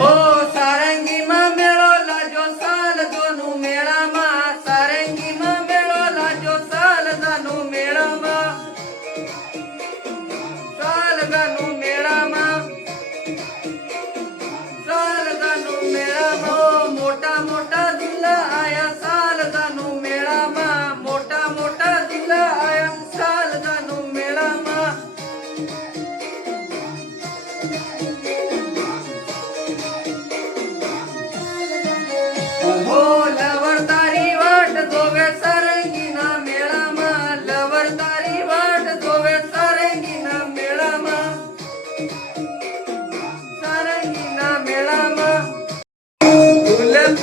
हो सारंगीમાં મેળો લાજો સાલ દોનું મેળામાં સારંગીમાં મેળો લાજો સાલ દાનું મેળામાં સાલ દાનું મેળામાં સાલ દાનું મેળામાં મોટા મોટા ઝૂલા આયા સાલ દાનું મેળામાં મોટા મોટા ઝૂલા આયા સાલ દાનું મેળામાં हो लवर तारी वाट जोवे सारंगीना मेळाમાં लवर तारी वाट जोवे सारंगीना मेळाમાં सारंगीना मेळाમાં गुलाब